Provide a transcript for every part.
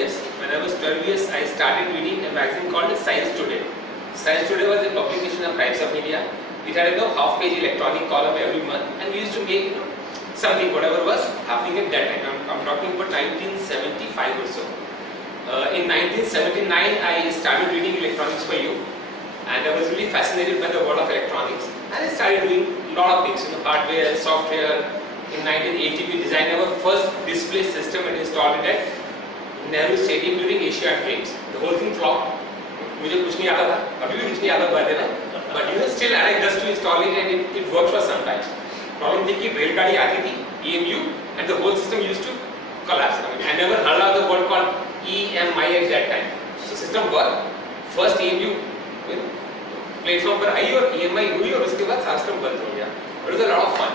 years. When I was 12 years, I started reading a magazine called Science Today. Science Today was a publication of Times of India. It had a half-page electronic column every month, and we used to make something, whatever was happening at that time. I'm talking about 1975 or so. In 1979, I started reading Electronics for You, and I was really fascinated by the world of electronics. And I started doing a lot of things, hardware, software. In 1980, we designed our first display system and installed it at Nehru Stadium during Asian Games. The whole thing flopped. मुझे कुछ नहीं आता था, अभी भी कुछ नहीं आता बात है ना. But still I like just to install it, and it worked for some time. Problem थी कि रेलगाड़ी आती थी, EMU, and the whole system used to collapse. I never heard of the word called EMI at that time. So system worked. First EMU platform पर आई और EMI हुई, और उसके बाद सिस्टम बंद हो गया. It was a lot of fun.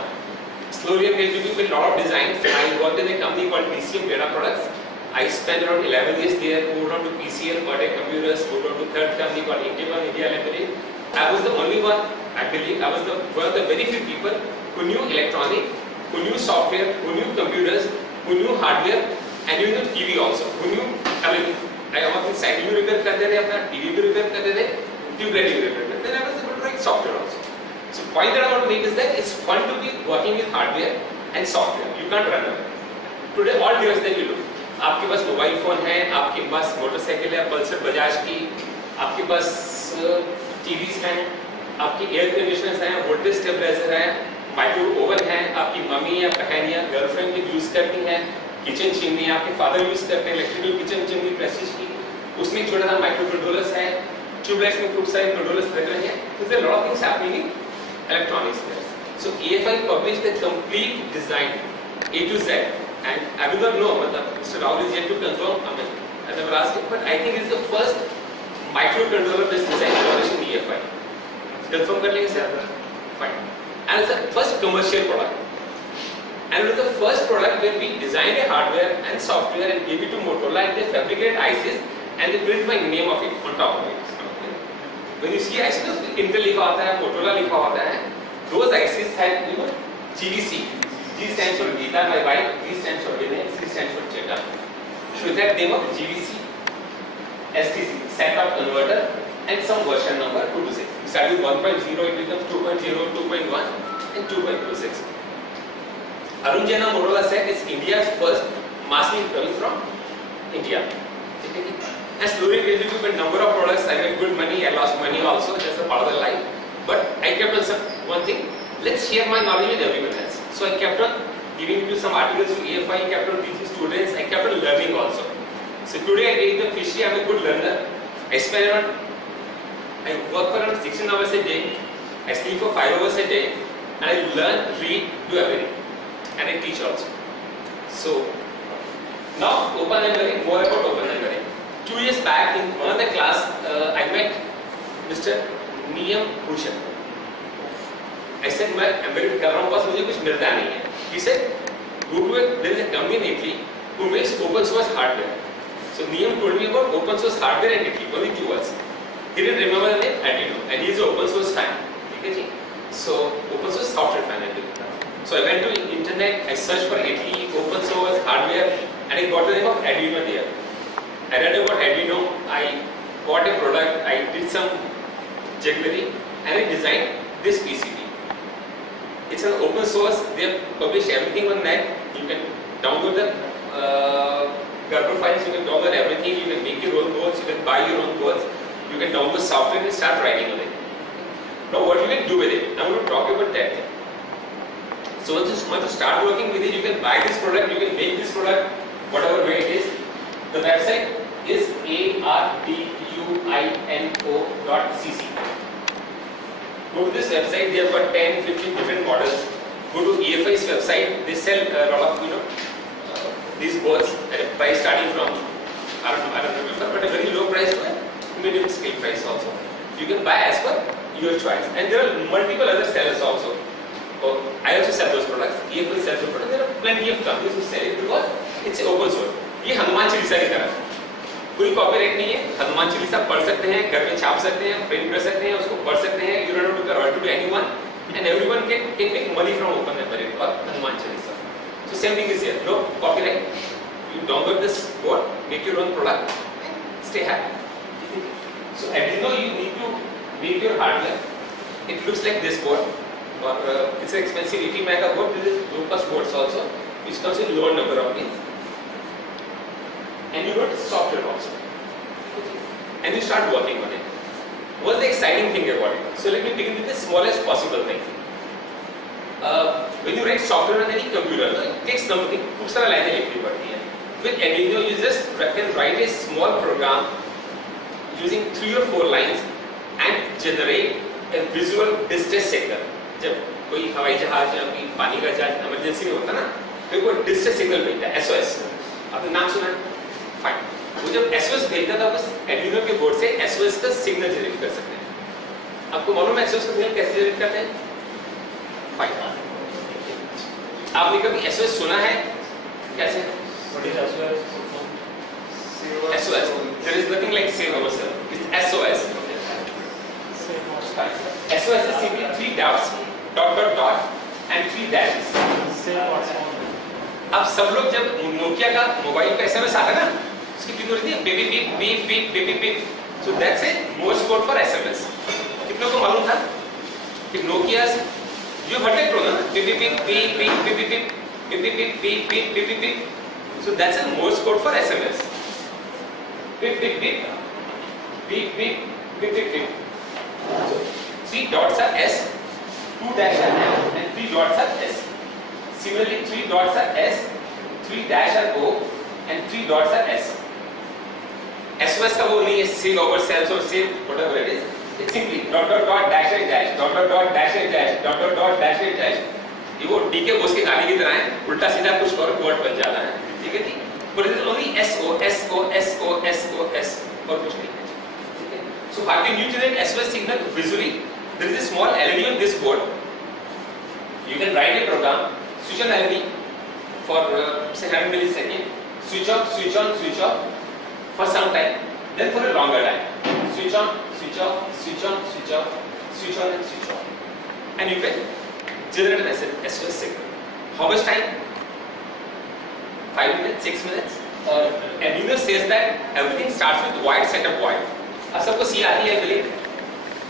Slowly and gradually with a lot of designs. I worked in a company called DCM Data Products. I spent around 11 years there, moved on to PCL, Kodak Computers, moved on to third company called Intel India Limited. I was the only one, I believe, I was one of the very few people who knew electronic, who knew software, who knew computers, who knew hardware, and who knew TV also. Who knew, I हम अपनी cycle भी repair करते थे, अपना TV भी repair करते थे, tubelight भी रिपेयर करते थे. Then I was able to write software also. So point that I want to make is that it's fun to be working with hardware and software. You can't run away. Today all devices that you look, आपके पास mobile phone है, आपके पास motorcycle है, Pulsar Bajaj की, आपके पास TVs हैं, आपकी air conditioners हैं, voltage stabiliser है, माइक्रो ओवन है, आपकी मम्मी या बहन या गर्लफ्रेंड भी यूज करती हैं, किचन चिमनी आपके फादर यूज करते हैं, इलेक्ट्रिकल किचन चिमनी प्रेस्टीज की, उसमें एक छोटा सा माइक्रो कंट्रोलर्स है, ट्यूबलाइट्स में खूब सारे कंट्रोलर्स लग रहे हैं. So there are a lot of things happening in electronics there. So AFI published the complete design A to Z. And I do not know, Mr. Rahul is yet to confirm, I never asked him, but I think it's the first microcontroller based design published in EFI. Confirm kar lenge sir? Fine. And it's the first commercial product. And it was the first product where we designed a hardware and software and gave it to Motorola, and they fabricated ICs and they built my name of it on top of it. When you see ICs, Intel लिखा होता है, Motorola लिखा होता है. Those ICs had, GDC. G stands for Gita, my wife. G stands for Vinay. C stands for Cheta. So with that name of GVC, STC, set-top converter, and some version number 2 to 6. We started with 1.0, it becomes 2.0, 2.1, and 2.26. Arun Jaina Motorola said it's India's first mass coming from India. And slowly gradually with a number of products, I made good money, I lost money also, that's a part of the life. But I kept on one thing, let's share my knowledge with everyone else. So I kept on giving you some articles to EFI, I kept on teaching students, I kept on learning also. So today I take the fishy, I'm a good learner. I work for around 16 hours a day, I sleep for 5 hours a day, and I learn, read, do everything. And I teach also. So now open learning, more about open learning. 2 years back in one of the class, I met Mr. Niyam Bhushan. I said, मैं embedded कर रहा हूँ, बस मुझे कुछ मिलता नहीं है. He said, there is a company in Italy who makes open source hardware. So Niyam told me about open source hardware in Italy, only 2 words. He didn't remember the name, Arduino, and he is an open source fan. Okay? So open source software fan. So I went to internet, I searched for Italy, open source hardware, and I got the name of Arduino there. I read about Arduino, I bought a product, I did some jiggery, and I designed this PCB. It's an open source, they publish everything on net. You can download the Gerber files, you can download everything, you can make your own codes, you can buy your own codes, you can download software and start writing on it. Now what you can do with it, I'm going to talk about that. So once you want to start working with it, you can buy this product, you can make this product, whatever way it is. The website is arduino.cc. Go to this website, they have got 10, 15 different models. Go to EFI's website, they sell a lot of, these boards at a price starting from, I don't remember, but a very low price to a medium scale price also. You can buy as per your choice. And there are multiple other sellers also. I also sell those products. EFI sells those products. There are plenty of companies who sell it because it's open source. ये हनुमान चालीसा की तरह कोई copyright नहीं है. हनुमान चालीसा पढ़ सकते हैं, घर में छाप सकते हैं, प्रिंट कर सकते हैं, उसको पढ़ सकते हैं. You don't have to give royalty to anyone, and everyone can make money from open library or Hanuman Chalisa. So same thing is here. No copyright. You download this board, make your own product, stay happy. So Arduino, you need to make your hardware. It looks like this board. It's an expensive 80 mega board. This is low cost boards also, which comes in lower number of pins. And you wrote software also. And you start working on it. What's the exciting thing about it? So let me begin with the smallest possible thing. When you write software on any computer, it takes something, खूब सारा लाइनें लिखनी पड़ती हैं. With Arduino, you just can write a small program using 3 or 4 lines and generate a visual distress signal. जब कोई हवाई जहाज या कोई पानी का जहाज इमरजेंसी में होता है ना, तो कोई डिस्ट्रेस सिग्नल भेजता है, SOS. आपने नाम सुना? फाइन. वो जब SOS भेजता था, बस Arduino के बोर्ड से SOS का सिग्नल जनरेट कर सकते हैं. आपको मालूम है SOS का सिग्नल कैसे जनरेट करते हैं? फाइन. आपने कभी SOS सुना है? कैसे? SOS. There is nothing like save ourselves. It's SOS. SOS is simply 3 dots, dot dot dot, and 3 dashes. अब सब लोग जब नोकिया का मोबाइल पे SMS आता है ना, उसकी पिन होती है beep beep beep beep beep beep. So that's a Morse code for SMS. कितनों को मालूम था कि नोकिया जो हटे प्रो ना beep beep beep beep beep beep beep beep beep beep beep beep beep. So that's a Morse code for SMS. Beep beep beep beep beep beep beep beep. So 3 dots are S, 2 dash are M, and 3 dots are S. Similarly, 3 dots are S, 3 dash are O, and 3 dots are S. SOS का वो नहीं है save ourselves or save whatever it is. It's simply dot dot dot dash dash dash dot dot dot dash dash dash dot dot dot dash dash dash. ये वो D के बोस के गाने की तरह है, उल्टा सीधा कुछ और वर्ड बन जाता है, ठीक है जी? But it is only SO SO SO SO S और कुछ नहीं है, ठीक है? So how can you generate SOS signal visually? There is a small LED on this board. You can write a program, switch on LED for say 100 milliseconds, switch off, switch on, switch off for some time, then for a longer time, switch on, switch off, switch on, switch off, switch on and switch off, and you can generate an SOS signal. How much time? 5 minutes, 6 minutes. Arduino says that everything starts with void setup void. अब सबको C आती है believe?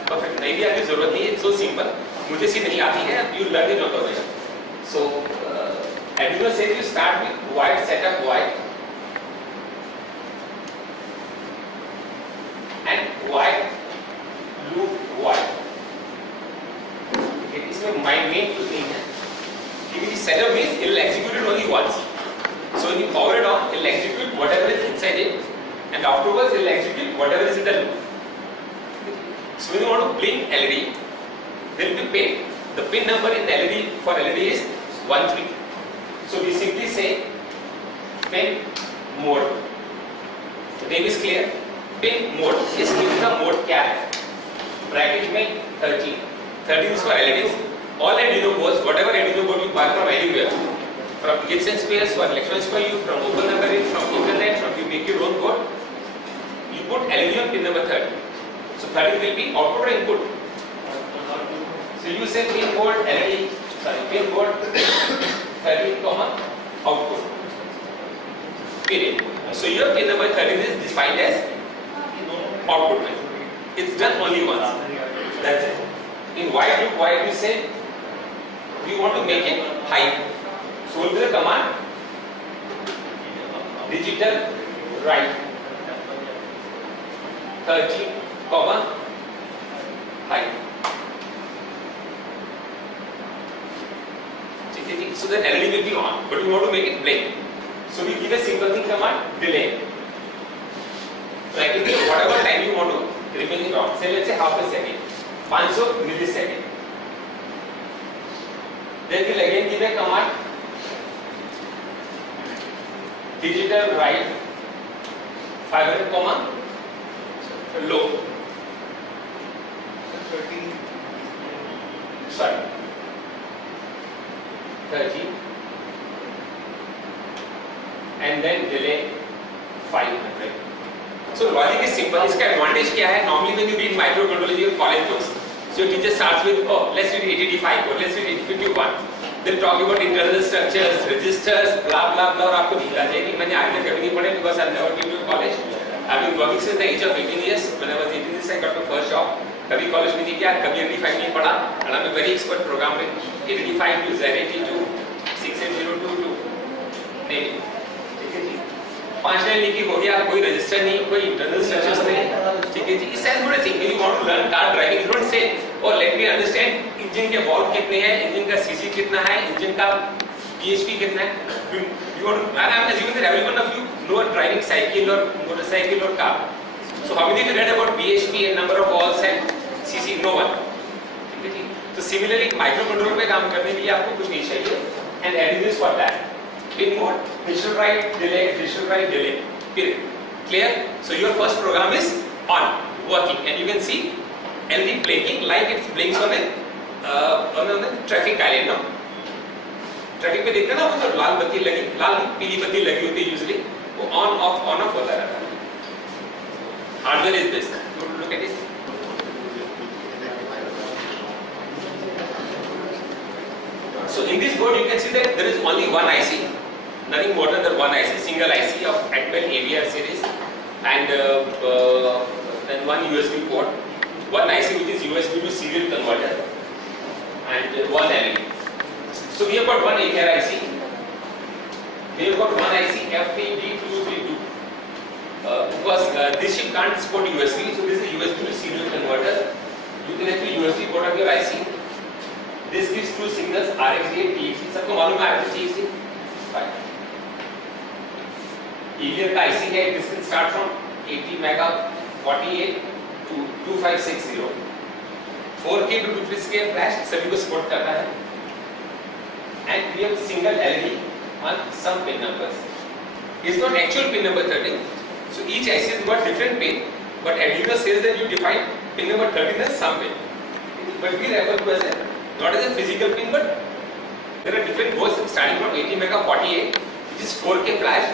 Perfect. नहीं भी आती जरूरत नहीं है. It's so simple. मुझे C नहीं आती है. You learn it on the way. So Arduino says you start with void setup void and void loop void. Okay, इसमें my main thing है. The setup means it will execute it only once. So when you power it on, it will execute whatever is inside it, and afterwards it will execute whatever is in the loop. So when you want to blink LED, there will be pin. The pin number in the LED for LED is 13. So we simply say pin mode. The name is clear. Pin mode is given the mode क्या है? Bracket में 13. 13 is for LEDs. All Arduino boards, whatever Arduino board you buy from anywhere, from Kids and Space, for electronics for you, from Open Library, from internet, from you make your own code, you put LED on pin number 30. So 30 will be output or input. So you say pin mode LED, pin mode 30 comma output. Period. So your pin number 30 is defined as output line. It's done only once. That's it. In white loop, why we say we want to make it high. So we'll do the command digital write 30 comma high. So then LED will be on, but we want to make it blink. So we give a simple thing command delay. So I can give whatever time you want to remain it on. Say let's say half a second, 500 millisecond. Then we'll again give a command digital write 500 comma low. Sorry, 30 and then delay 500. So logic is simple. इसका advantage क्या है? Normally when you read microcontroller, you college books. So your teacher starts with, oh, let's read 885 or let's read 851. They'll talk about internal structures, registers, blah blah blah, और आपको नींद आ जाएगी. मैंने आज तक कभी नहीं पढ़े because I've never been to college. I've been working since the age of 18 years. When I was 18 years, I got my first job. कभी कॉलेज में नहीं किया, कभी 85 नहीं पढ़ा. And I'm a very expert programmer. 85 to Zareti to 68022 नहीं. ठीक है जी. 5 लाइन लिखी हो गया, कोई रजिस्टर नहीं, कोई इंटरनल स्ट्रक्चर्स नहीं. ठीक है जी. It's as good as if you want to learn car driving, you don't say, oh let me understand engine के वॉल्व कितने हैं, इंजन का सीसी कितना है, इंजन का pHP कितना है. You want to, and I'm assuming that every one of you know a driving cycle or motorcycle or car. So how many of you read about bhp and number of walls and cc? No one. ठीक है जी. तो similarly microcontroller पे काम करने के लिए आपको कुछ नहीं चाहिए. And Arduino is for that. Pin mode, digital write, delay. Period. Clear? So your first program is on, working, and you can see LED blinking like it blinks on a traffic island. No? Traffic पे देखते हैं ना वो जो लाल बत्ती लगी, लाल पीली बत्ती लगी होती है यूजुअली, वो ऑन ऑफ होता रहता है. Hardware is this. Look at it. So in this board you can see that there is only one IC, nothing more than one IC, single IC of Atmel AVR series, and then one USB port, one IC which is USB to serial converter, and one LED. So we have got one AVR IC. We have got one IC FPD232. Because this chip can't support USB, so this is a USB to serial converter. You can actually USB port of your IC. This gives two signals RxD and TxD. सबको मालूम है RxD TxD? Fine. AVR का IC है. This can start from 80 mega 48 to 2560. 4K to 256K flash सभी को support करता है. And we have single LED on some pin numbers. It's not actual pin number 13. So each IC has got different pin, but Arduino says that you define pin number 13 as some pin. But we refer to as not as a physical pin, but there are different boards starting from 80 mega 48, which is 4K flash,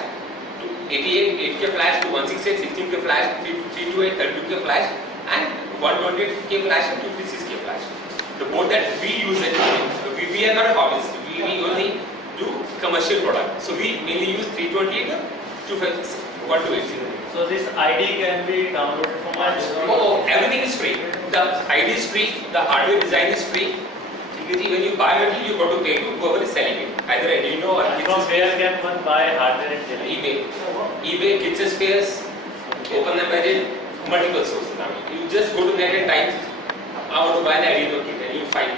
to 88 8K flash, to 168 16K flash, 328 32K flash, and 128K flash and 256K flash. The board that we use at we are not hobbies. We only do commercial product. So we mainly use 328 or 256, 128. So this ID can be downloaded from Arduino? Oh, everything is free. The ID is free. The hardware design is free. When you buy it, you got to pay to whoever is selling it. Either Arduino or from where can one buy hardware and selling? eBay, Kitspace, OpenEmbedded, multiple sources. You just go to net and type, I want to buy an Arduino kit, and you find.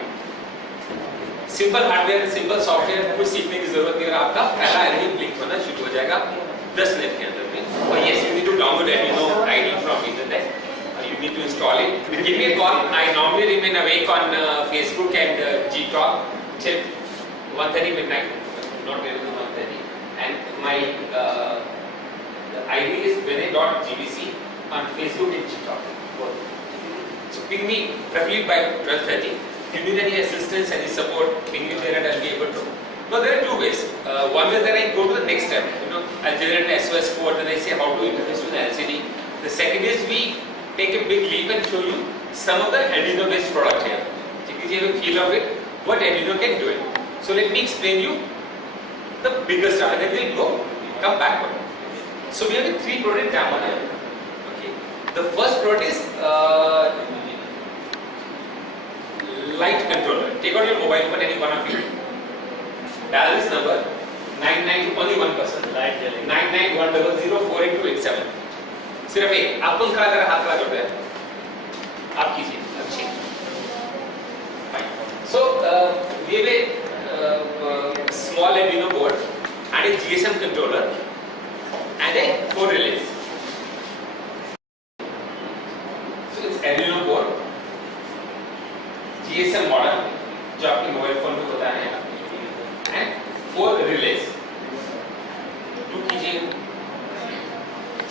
Simple hardware, simple software, कुछ सीखने की जरूरत नहीं है. आपका पहला LED blink होना शुरू हो जाएगा 10 मिनट के अंदर में. और yes, you need to download Arduino ID from internet. You need to install it. Give me a call. I normally remain awake on Facebook and Gtalk till 1:30 midnight. Not later than 1:30. And my ID is vinay.gbc on Facebook and Gtalk. So ping me roughly by 12:30. If you need any assistance, any support, ping me there and I'll be able to. No, there are two ways. One is that I go to the next step. I'll generate an SOS code and I say how to interface with the LCD. The second is we take a big leap and show you some of the Arduino based product here. So you have a feel of it, what Arduino can do it. So let me explain you the biggest stuff and then we'll go, come backward. So we have a 3 product demo here. Okay. The first product is light controller. Take out your mobile phone, any one of you. Dial this number 99, only one person. 9910048287. सिर्फ एक. आप कौन खड़ा कर हाथ खड़ा करते हैं? आप कीजिए. अभिषेक. Fine. So we have a small Arduino board and a GSM controller and a 4 relays. So it's Arduino board. GSM model जो आपके मोबाइल फोन में होता है एंड 4 रिलेज. 2 कीजिए,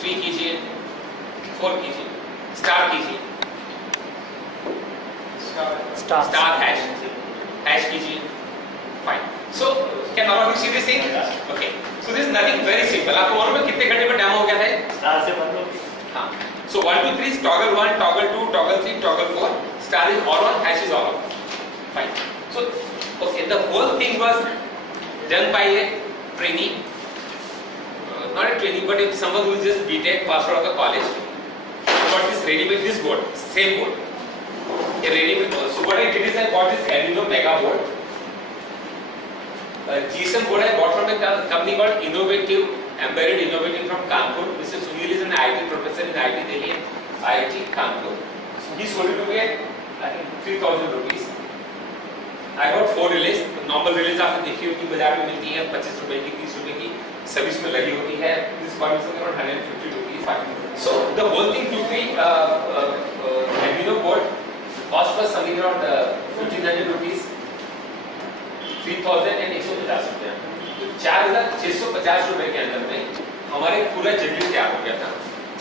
3 कीजिए, 4 कीजिए, स्टार कीजिए, स्टार हैश कीजिए. Fine. So can all of you see this thing? Okay. So this is nothing very simple. आपको मालूम है कितने घंटे में डेमो हो गया था? स्टार से बंद हो. हाँ. So 1 2 3 toggle 1, toggle 2, toggle 3, toggle 4. Star is all on, hash is all on. Fine. So Okay, the whole thing was done by a trainee, not a trainee, but if someone who is just BTech passed out of the college, got this ready-made, this board, same board, a ready-made board. So what I did is I bought this Arduino Mega board. GSM board I bought from a company called Innovative, Embedded Innovative from Kanpur. Mr. Sunil is an IT professor in IIT Delhi and IIT Kanpur. So he sold it to me at I think 3,000 rupees. I got 4 relays. Normal release आपने देखी होगी बाजार में मिलती हैं 25 रुपए की 30 रुपए की सब इसमें लगी होती है. This cost is around 150 rupees. So the whole thing to be Arduino board cost was something around 1,500 rupees, 3,000 and 150 रुपया. तो 4,650 रुपए के अंदर में हमारे पूरा शेड्यूल तैयार हो गया था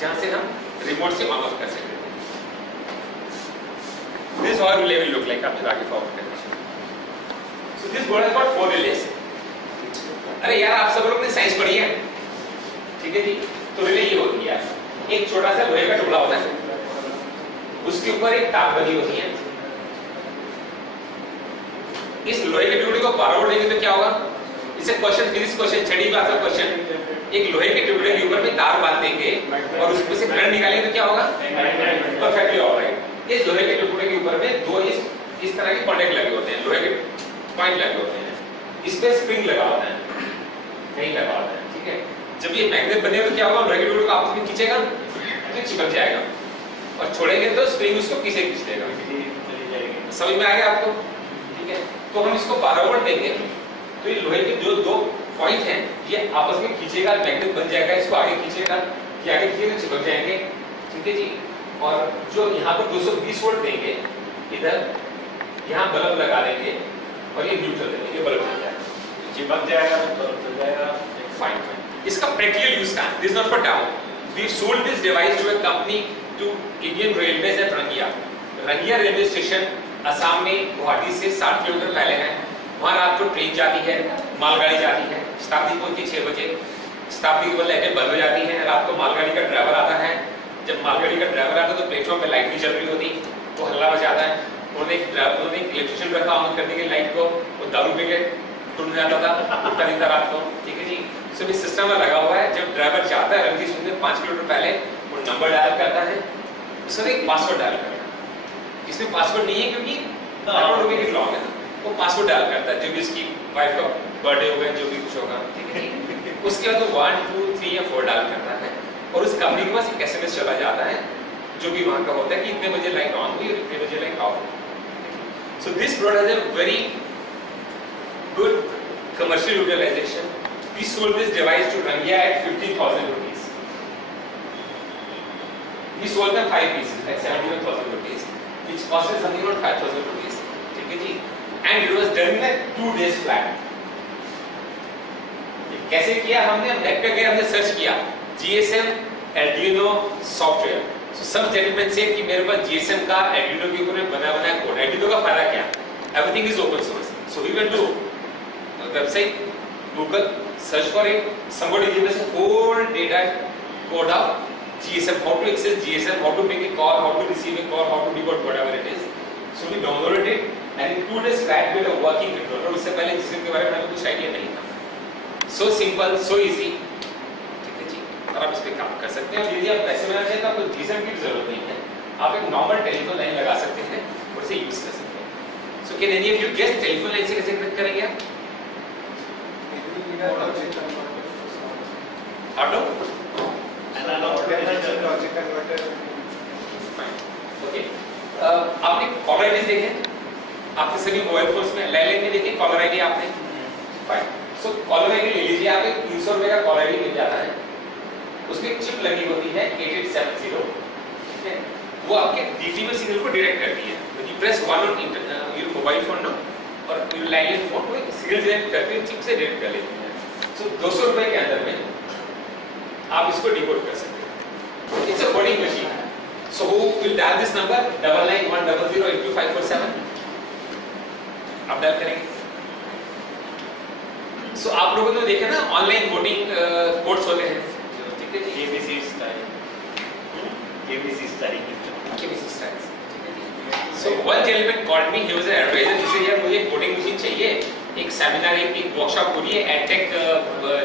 जहाँ से हम रिमोट से ऑन ऑफ कर सकते थे. This how relay will look like after आगे फॉरवर्ड करने. So this board has got 4 relays. अरे यार आप सब लोग ने साइंस पढ़ी है, ठीक है जी. तो रिले ये होती है, एक छोटा सा लोहे का टुकड़ा होता है, उसके ऊपर एक तार बनी होती है. इस लोहे के टुकड़े को 12 वोल्ट देंगे तो क्या होगा? इसे क्वेश्चन फिजिक्स क्वेश्चन छड़ी का सा क्वेश्चन. एक लोहे के टुकड़े के ऊपर में तार बांध देंगे और उसमें से करंट निकालेंगे तो क्या होगा? Perfectly alright. इस लोहे के टुकड़े के ऊपर में दो इस तरह के कॉन्टैक्ट लगे होते हैं, लोहे के पॉइंट लगे होते हैं. इस पे स्प्रिंग लगा होता है, नहीं लगा होता है, ठीक है. जब ये मैग्नेट बनेगा तो क्या होगा? लोहे के टुकड़े को आपस में खींचेगा तो चिपक जाएगा और छोड़ेंगे तो स्प्रिंग उसको पीछे खींच लेगा. समझ में आ गया आपको? ठीक है. तो हम इसको 12 वोल्ट देंगे तो ये लोहे के जो दो पॉइंट हैं ये आपस में खींचेगा, मैग्नेट बन जाएगा. इसको आगे खींचेगा, ये आगे खींचेगा चिपक जाएंगे, ठीक है जी. और जो यहाँ पर 220 वोल्ट देंगे, इधर यहाँ बल्ब लगा देंगे और ये न्यूट्रल देंगे, ये बल्ब बन जाएगा, चिपक जाएगा तो बल्ब जल जाएगा. फाइन. इसका प्रैक्टिकल यूज का this not for down. We sold this device to a company to Indian Railways at Rangia. Rangia railway station Assam में गुवाहाटी से 60 किलोमीटर पहले है. वहाँ रात को ट्रेन जाती है, मालगाड़ी जाती है. शताब्दी पहुंचती 6 बजे. शताब्दी के बाद लाइटें बंद हो जाती हैं. रात को मालगाड़ी का ड्राइवर आता है. जब मालगाड़ी का ड्राइवर आता है तो प्लेटफॉर्म पे लाइट नहीं जल रही होती, वो हल्ला मचाता है. उन्होंने एक इलेक्ट्रिशियन रखा ऑन करने के लाइट को, वो दारू पी के टूट जाता था, उठता नहीं था रात को, ठीक है जी. सो इस सिस्टम में लगा हुआ है. जब ड्राइवर जाता है रंगी से 5 किलोमीटर पहले वो नंबर डायल करता है, उसका एक पासवर्ड डायल करता है. इसमें पासवर्ड नहीं है क्योंकि ऑटोमेटिक लॉक है, वो पासवर्ड डायल करता है. जो भी उसकी वाइफ का बर्थडे होगा, जो भी कुछ होगा, ठीक है. उसके बाद वो 1 2 3 या 4 डायल करता है और उस कंपनी के पास एक SMS चला जाता है जो भी वहाँ का होता है कि इतने बजे लाइट ऑन हुई और इतने बजे लाइट ऑफ हुई. So this product has a very good commercial utilization. We sold this device to Rangia at 50,000 rupees. We sold them 5 pieces at 71,000 rupees, which costed something around 5,000 rupees. ठीक है जी. And it was done in a 2 days flat. कैसे किया हमने? हम net पे गए, हमने search किया GSM Arduino software. So some gentlemen said कि मेरे पास GSM का Arduino के ऊपर बना कोड. Arduino का फायदा क्या? Everything is open source. So we went to website, Google, search for it. Somebody gave us a whole data code of GSM, how to access GSM, how to make a call, how to receive a call, how to decode whatever it is. So we downloaded it and in 2 days flat we had a working controller. उससे पहले GSM के बारे में हमें कुछ idea नहीं था. So simple, so easy. ठीक है जी. और आप इस पे काम कर सकते हैं. और यदि आप पैसे बनाना चाहें तो आपको GSM की जरूरत नहीं है. आप एक नॉर्मल टेलीफोन लाइन लगा सकते हैं और इसे यूज कर सकते हैं. So can any of you guess telephone line से कैसे कनेक्ट करेंगे आप? Auto? Okay. आपने कॉलर आईडी देखे? आपके सभी मोबाइल फोन्स में लैंडलाइन में देखिए कॉलर आईडी आपने. फाइन. सो कॉलर आईडी ले लीजिए. आप एक 300 रुपए का कॉलर आईडी मिल जाता है. उसमें एक चिप लगी होती है 8870. ठीक है. वो आपके DTV सिग्नल को डिटेक्ट करती है. When you press 1 on your mobile phone no और your landline phone वो सिग्नल डिटेक्ट करके चिप से डिटेक्ट कर लेती है. So 200 रुपए के अंदर में आप इसको डिकोड कर सकते हैं. It's a coding machine. So who will dial this number 9910082547? आप डायल करेंगे. So आप लोगों ने देखा ना ऑनलाइन वोटिंग कोड्स होते हैं, ठीक है जी. KBC style. KBC style. KBC styles. So one gentleman called me. He was an advisor. He said, "यार मुझे कोडिंग मशीन चाहिए. एक सेमिनार एक वर्कशॉप हो रही है एडटेक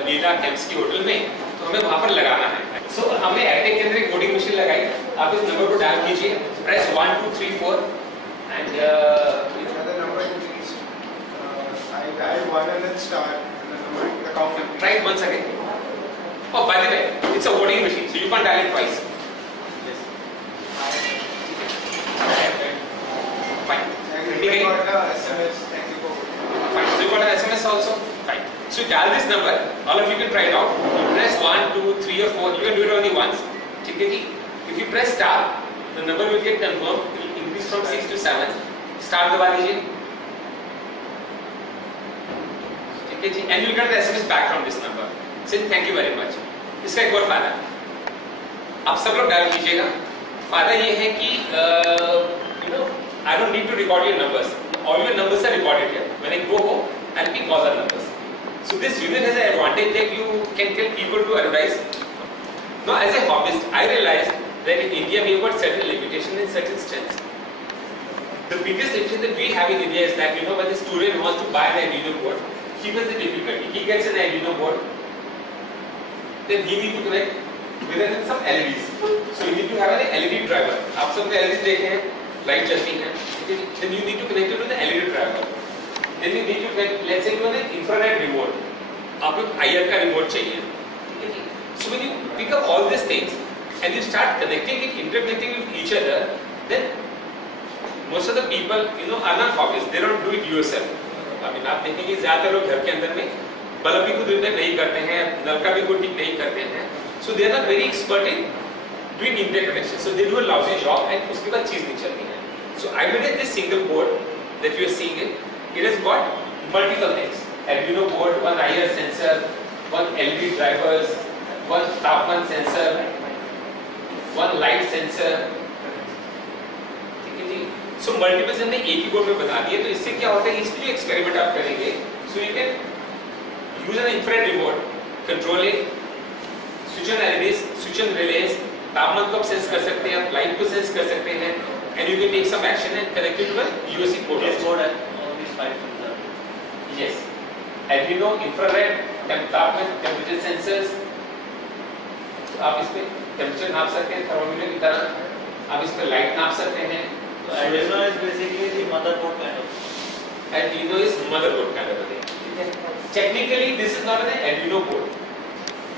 लीला कैंप्स की होटल में, तो हमें वहाँ पर लगाना है." So हमने एडटेक के अंदर एक कोडिंग मशीन लगाई. आप इस नंबर को डायल कीजिए. Press 1 2 3 4 and the number increased. I dialed 1 and then start and the number the count increased. try it once again. Oh, by the way, it's a voting machine, so you can't dial it twice. Yes. Fine. And Printing we again? got the SMS. Thank you for Fine. So you got an SMS also? Fine. So you dial this number. All of you can try it out. You press 1, 2, 3 or 4. You can do it only once. ठीक है जी? If you press star, the number will get confirmed. It will increase from 6 to 7. Star दबा दीजिए. ठीक है जी? And you get the SMS back from this number. Saying thank you very much. इसका एक और फायदा आप सब लोग डायल कीजिएगा. फायदा ये है कि I don't need to record your numbers. All your numbers are recorded here. When I go home, I'll pick all the numbers. So this unit has an advantage that you can tell people to advertise. Now, as a hobbyist, I realized that in India we have got certain limitations and certain strengths. The biggest limitation that we have in India is that when the student wants to buy an Arduino board, he has the difficulty. He gets an Arduino board, then he needs to connect with some LEDs. So you need to have an LED driver. आप सबने LEDs देखे हैं, light चलती हैं. Then you need to connect it to the LED driver. Then you need to connect, let's say you want an infrared remote. आपको IR का remote चाहिए. So when you pick up all these things and you start connecting it, interconnecting with each other, then most of the people are not hobbyists. They don't do it yourself. I mean आप देखेंगे ज़्यादातर लोग घर के अंदर में bulb भी खुद रिपेयर नहीं करते हैं, नलका भी खुद ठीक नहीं करते हैं. So they are not very expert in doing interconnection. So they do a lousy job and उसके बाद चीज़ नहीं चलती है. So I made this single board that you are seeing it. It has got multiple things. Arduino board, one IR sensor, one LED drivers, one तापमान sensor, one light sensor. ठीक है जी. So multiple हमने एक ही board में बना दिए. तो इससे क्या होता है? इसकी जो एक्सपेरिमेंट आप करेंगे, so you can use an infrared remote, control it, switch on LEDs, switch on relays, तापमान को आप सेंस कर सकते हैं, आप लाइट को सेंस कर सकते हैं, and you can take some action and connect it to a USB port. This board has all these 5 sensors. Yes. Arduino, infrared, तापमान, temperature sensors. तो आप इस पे temperature नाप सकते हैं थर्मोमीटर की तरह. आप इस पे लाइट नाप सकते हैं. So Arduino is basically the motherboard kind of. Arduino is motherboard kind of a thing. Technically, this is not an Arduino board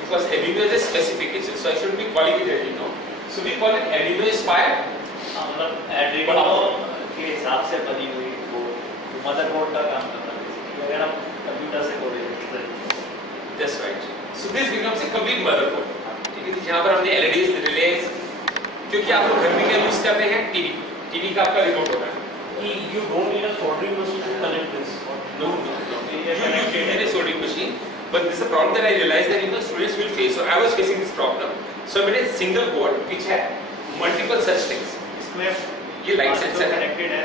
because Arduino is a specification. So I shouldn't be calling it Arduino. So we call it Arduino Inspired. मतलब Arduino के हिसाब से बनी हुई board motherboard का काम करता है. अगर हम कंप्यूटर से code That's right. So this becomes a complete motherboard. ठीक है, जहाँ पर हमने LEDs, relays, क्योंकि आप लोग घर में क्या यूज करते हैं? टीवी का आपका रिमोट होता है. You don't need a soldering machine to connect this. No. You need a soldering machine, but this is a problem that I realized that students will face. So I was facing this problem. So I made a single board which had multiple such things. इसमें ये light sensor है, connected है,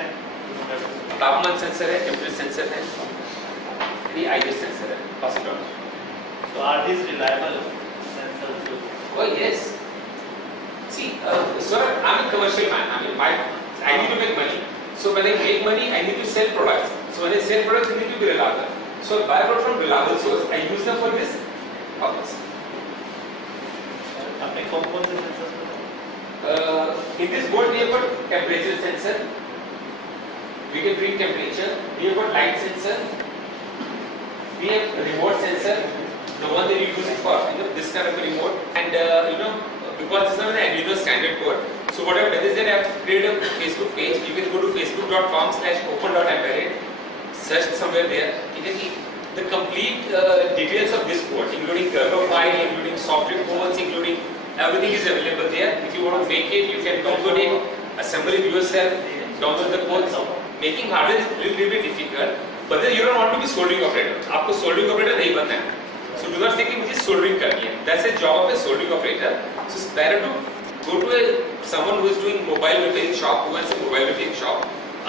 तापमान sensor है, temperature sensor है, ये IR sensor है. Pass it on. So are these reliable sensors? Oh yes. See, sir, I'm a commercial man. I need to make money. So when I make money, I need to sell products. So when I sell products, they need to be reliable. So I buy a product from reliable source. I use them for this purpose. आपने कौन से sensors? In this board, we have got temperature sensor. We can read temperature. We have got light sensor. We have remote sensor, the one that you use it for this kind of a remote. And because this is an Arduino standard board, so what I've done is that I've created a Facebook page. You can go to facebook.com/open.embedded, search somewhere there. You can see the complete details of this board, including kernel file, including software codes, including everything is available there. If you want to make it, you can download it, assemble it yourself, download the codes. Making hardware is a little bit difficult, but then you don't want to be soldering operator. आपको soldering operator नहीं बनना है. So do not say कि मुझे soldering करनी है. That's a job of a soldering operator. So it's better to go to someone who is doing mobile repairing shop, who has a mobile repairing shop,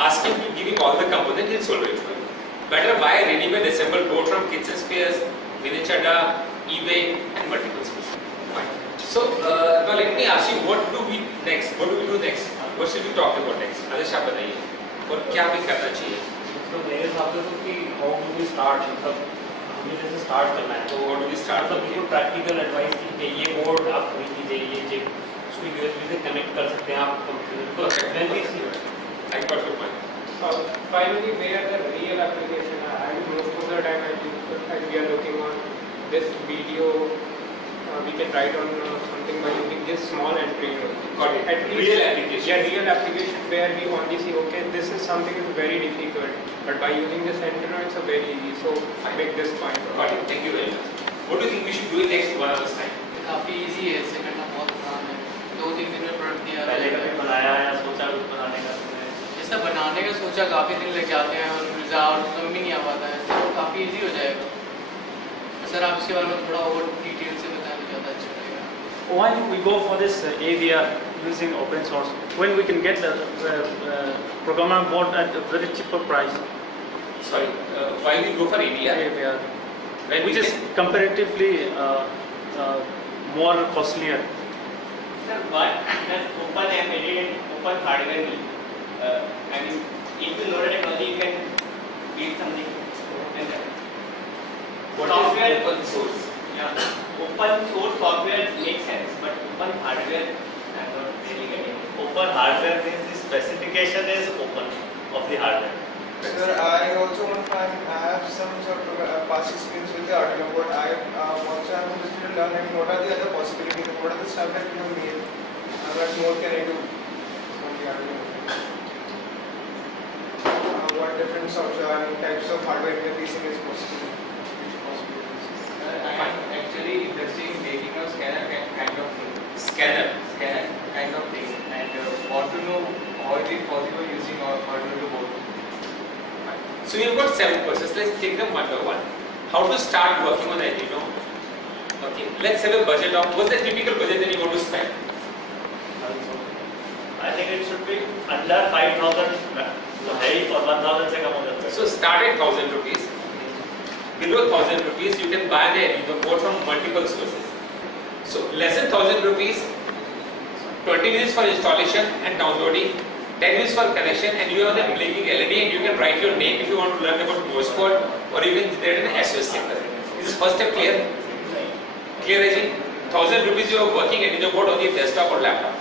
ask him to give you all the components, he'll solder it for you. Better buy a ready-made assembled board from Kits and Spares, Vinachada, eBay, and multiple sources. Fine. So now let me ask you, what do we next? What do we do next? What should we talk about next? आदेश आप बताइए. और क्या हमें करना चाहिए? तो मेरे हिसाब से तो कि हाउ डू वी स्टार्ट, मतलब हमें जैसे स्टार्ट करना है तो how do we start? मतलब बिल्कुल प्रैक्टिकल एडवाइस कि ये बोर्ड आप खरीद लीजिए, ये चिप उसको यूएसबी से कनेक्ट कर सकते हैं आप कंप्यूटर को। When we see I got your point. Finally, where the real application are, I mean, most of the time as we are looking on this video, we can write on something by using this small entry. Got it. At least, Real application. Yeah, real application where we only see, okay, this is something is very difficult, but by using this entry, it's a very easy. So I make this point. Got it. Thank you very much. What do you think we should do in next 1 hour's time? काफ़ी easy है, इसे करना बहुत आसान है। 2-3 दिन में product दिया पहले कभी बनाया या सोचा कुछ बनाने का तुमने? जैसा बनाने का सोचा काफ़ी दिन लग जाते हैं और रिजल्ट समझ में नहीं आ पाता है, तो काफ़ी इजी हो जाएगा। सर आप इसके बारे में थोड़ा और डिटेल से बताएं तो ज़्यादा अच्छा रहेगा। Why we go for this AVR using open source when we can get the programmable board at a very cheaper price? Sorry, why we go for AVR? AVR, When which we is can- comparatively more costlier. Sir, but that's open embedded, open hardware नहीं. I mean, if you know the technology, you can build something. What Software- is open source? Yeah, open source software makes sense, but open hardware, I'm not really getting. Open hardware means the specification is open of the hardware. Sir, I also want to I have some sort of past experience with the Arduino board. I also am interested in learning what are the other possibilities and what are the stuff that you have made. What more can I do on the Arduino? What different software and types of hardware interfacing is possible? Which possibilities? I am actually interested in making a scanner kind of thing. Scanner. Scanner kind of thing, and want to know how it is possible using Arduino board. So we've got 7 courses. Let's take them one by one. How to start working on Arduino? Okay, let's have a budget of what's the typical budget that you want to spend? I think it should be under 5,000 तो है ही और 1,000 से कम हो जाता है. So start at 1,000 rupees. Below 1,000 rupees, you can buy the Arduino board from multiple sources. So less than 1,000 rupees, 20 minutes for installation and downloading, 10 minutes for connection, and you have the blinking LED, and you can write your name if you want to learn about Morse code, or even there is an SOS symbol. This is first step clear? Clear, Ajay? 1,000 rupees you are working Arduino board on your desktop or laptop.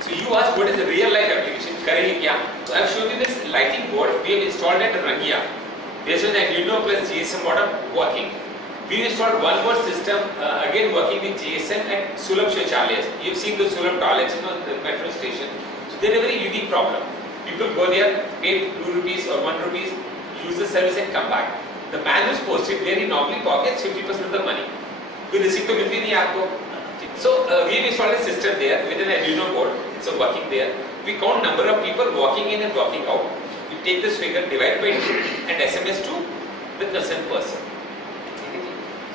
So you asked what is the real life application? करेंगे क्या? So I have shown you this lighting board we have installed at Rangia. Based on the Arduino plus GSM modem working. We installed one more system again working with GSM at Sulabh Shauchalayas. You have seen the Sulabh toilets, the metro station. So they are a very unique problem. People go there, pay 2 rupees or 1 rupees, use the service and come back. The man who's posted there, he normally pockets 50% of the money. कोई receipt तो मिलती नहीं आपको. So we have installed a system there with an Arduino board. It's working there. We count number of people walking in and walking out. We take this figure, divide by 2 and SMS to the concerned person.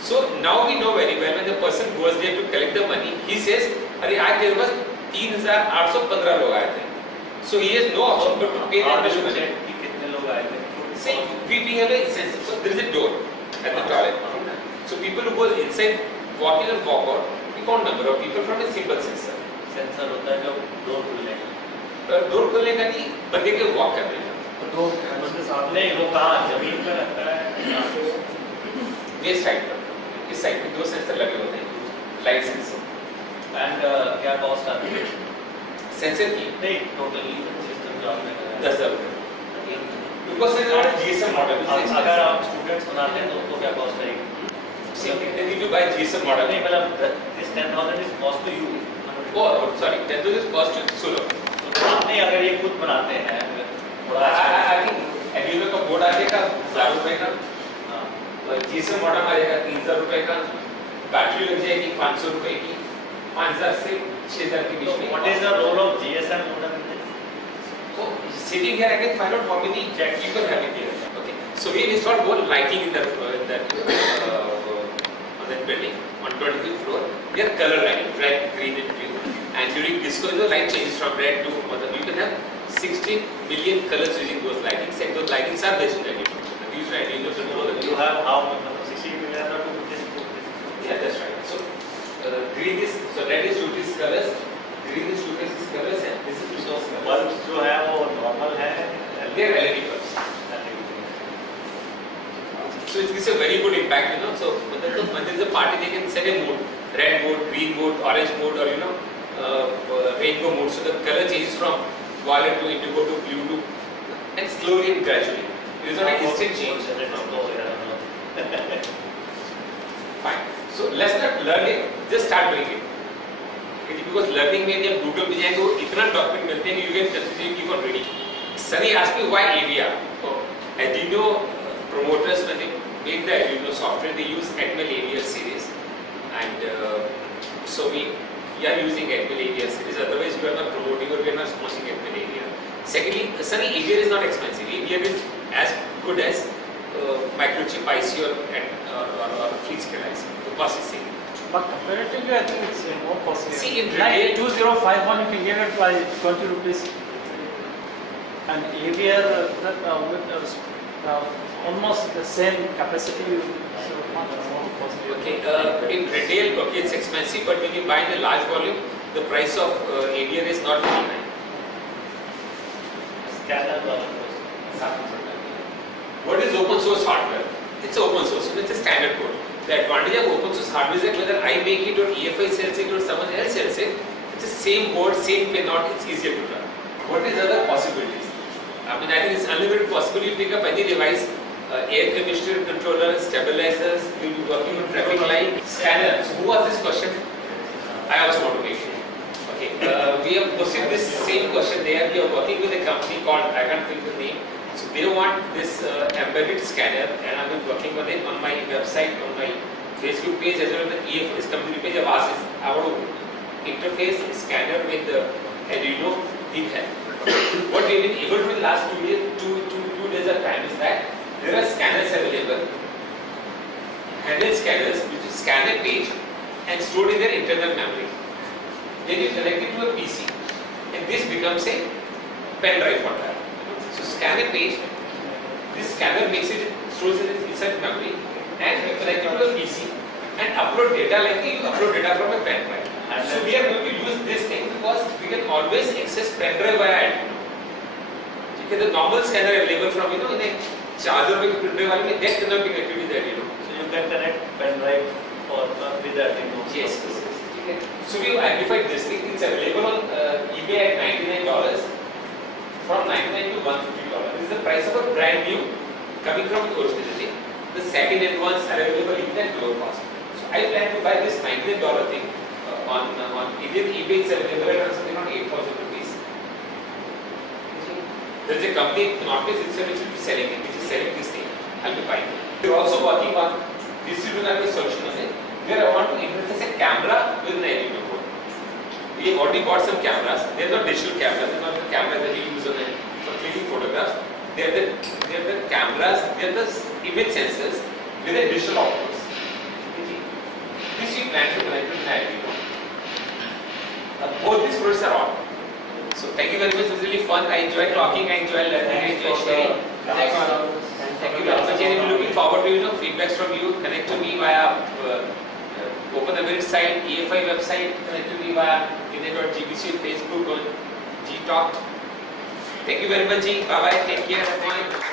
So now we know very well when the person goes there to collect the money, he says, "अरे आज तेरे पास 3,815 लोग आए थे." So he has no option but to pay the admission money. कि कितने लोग आए थे. See, we have a sense. So there is a door at the toilet. So people who go inside, walk in and walk out, we count number of people from a simple sensor. Sensor होता है जो door खुलने का. Door खोलने का नहीं, बंदे के वॉक करने का. दो बंदे साथ में नहीं वो कहाँ जमीन पे रखता है. ये साइड पर, इस साइड में 2 सेंसर लगे होते हैं, लाइट सेंसर. एंड क्या कॉस्ट आती है. सेंसर की नहीं टोटली सिस्टम जो आपने कराया. 10,000 रुपये. Because there is not a GSM model. अगर आप स्टूडेंट्स बनाते हैं तो उनको क्या कॉस्ट आएगी. See, they need to buy GSM model. नहीं मतलब this 10,000 is cost to you. Oh, sorry, 10,000 is cost to Sulabh. तो आप नहीं अगर ये खुद बनाते हैं थोड़ा I think Arduino का बोर्ड आ जाएगा 1,000 रुपए का, GSM मॉडम आ जाएगा 3,000 रुपए का, बैटरी लग जाएगी 500 रुपए की, 5,000 से 6,000 के बीच में. What is the role of GSM modem in this? So sitting here I can find out how many people have it here. Okay, so we installed more lighting in that on that building on 25th floor. We have color lighting, red, green, and blue. And during disco, the light changes from red to you can have 16 million colors using those lightings, and those lightings are based on Arduino. We use Arduino to control the You have how 60 million or 250? Yeah, that's right. So green is, so red is two-phase colors, green is two-phase colors, and this is two-phase colors. Bulb जो है वो normal है They are LED bulbs. So it gives a very good impact, So when there is a party, they can set a mood, red mood, green mood, orange mood, or rainbow mood. So the color changes from violet to indigo to blue to, and slowly and gradually. It is not an instant change. Fine. So let's not learn it. Just start doing it. Because learning में जब Google पे जाएंगे वो इतना document मिलते हैं कि you can continue keep on reading. Sunny asked me why AVR. Arduino promoters, when they make the Arduino software, they use Atmel AVR series, and so we are using Atmel AVR series. Otherwise, we are not promoting or we are not sponsoring Atmel AVR. Secondly, Sunny AVR is not expensive. AVR is as good as microchip IC or free-scale IC. The cost is same. But comparatively, I think it's more costly. See, in like retail, 2051, you can get it by 20 rupees. And AVR with almost the same capacity, so much more costly. Okay, in retail, okay, it's expensive, but when you buy in a large volume, the price of AVR is not very high. Scanner What is open source hardware? It's open source, so it's a standard code. The advantage of open source hardware is that whether I make it or EFI sells it or someone else sells it, it's the same board, same pinout, it's easier to run. What is other possibilities? I mean, I think it's unlimited possible. You pick up any device, air conditioner controller, stabilizers, you'll be working on traffic light, scanner. So who asked this question? I also want to make sure. Okay, we have posted this same question there. We are working with a company called, I can't think the name. So they want this embedded scanner, and I've been working on it on my website, on my Facebook page as well as the EFS company page. I've asked this, I want to interface a scanner with the Arduino DeepHead. What we've been able to do in the last 2 days of time is that there are scanners available, handheld scanners which scan a page and stored in their internal memory. Then you connect it to a PC, and this becomes a pen drive for that. So scan a page, this scanner makes it, stores it inside memory, and you connect it to a PC and upload data like you upload data from a pen drive. So we are going to use this thing because we can always access pen drive via Arduino. Okay, the normal scanner available from in a charger with pen drive, that cannot be connected with Arduino. So you can connect pen drive for with Arduino. Yes. Okay. So we have identified this thing. It's available on eBay at $99. From $99 to $150. This is the price of a brand new coming from the originality. The second hand ones are available even at lower cost. So I plan to buy this $99 thing on Indian eBay. It's available at something around 8,000 rupees. There is a company, Northeast itself, which will be selling it, which is selling this thing. I'll be buying it. We're also working on distributing a solution on it, where I want to interface a camera with an Arduino board. We have already bought some cameras. They are not digital cameras. They are not the cameras that we use for clicking photographs. They are the cameras. They are the image sensors with a digital outputs. This we plan to connect with Arduino. Both these products are on. So thank you very much. It was really fun. I enjoyed talking. I enjoyed learning. I enjoyed sharing. Thank you very much. And I'm looking forward to feedbacks from you. Connect to me via Open Embedded site, EFI website, connect to me via Internet.gbc, Facebook, on G Talk. Thank you very much, G. Bye bye. Take care. Bye.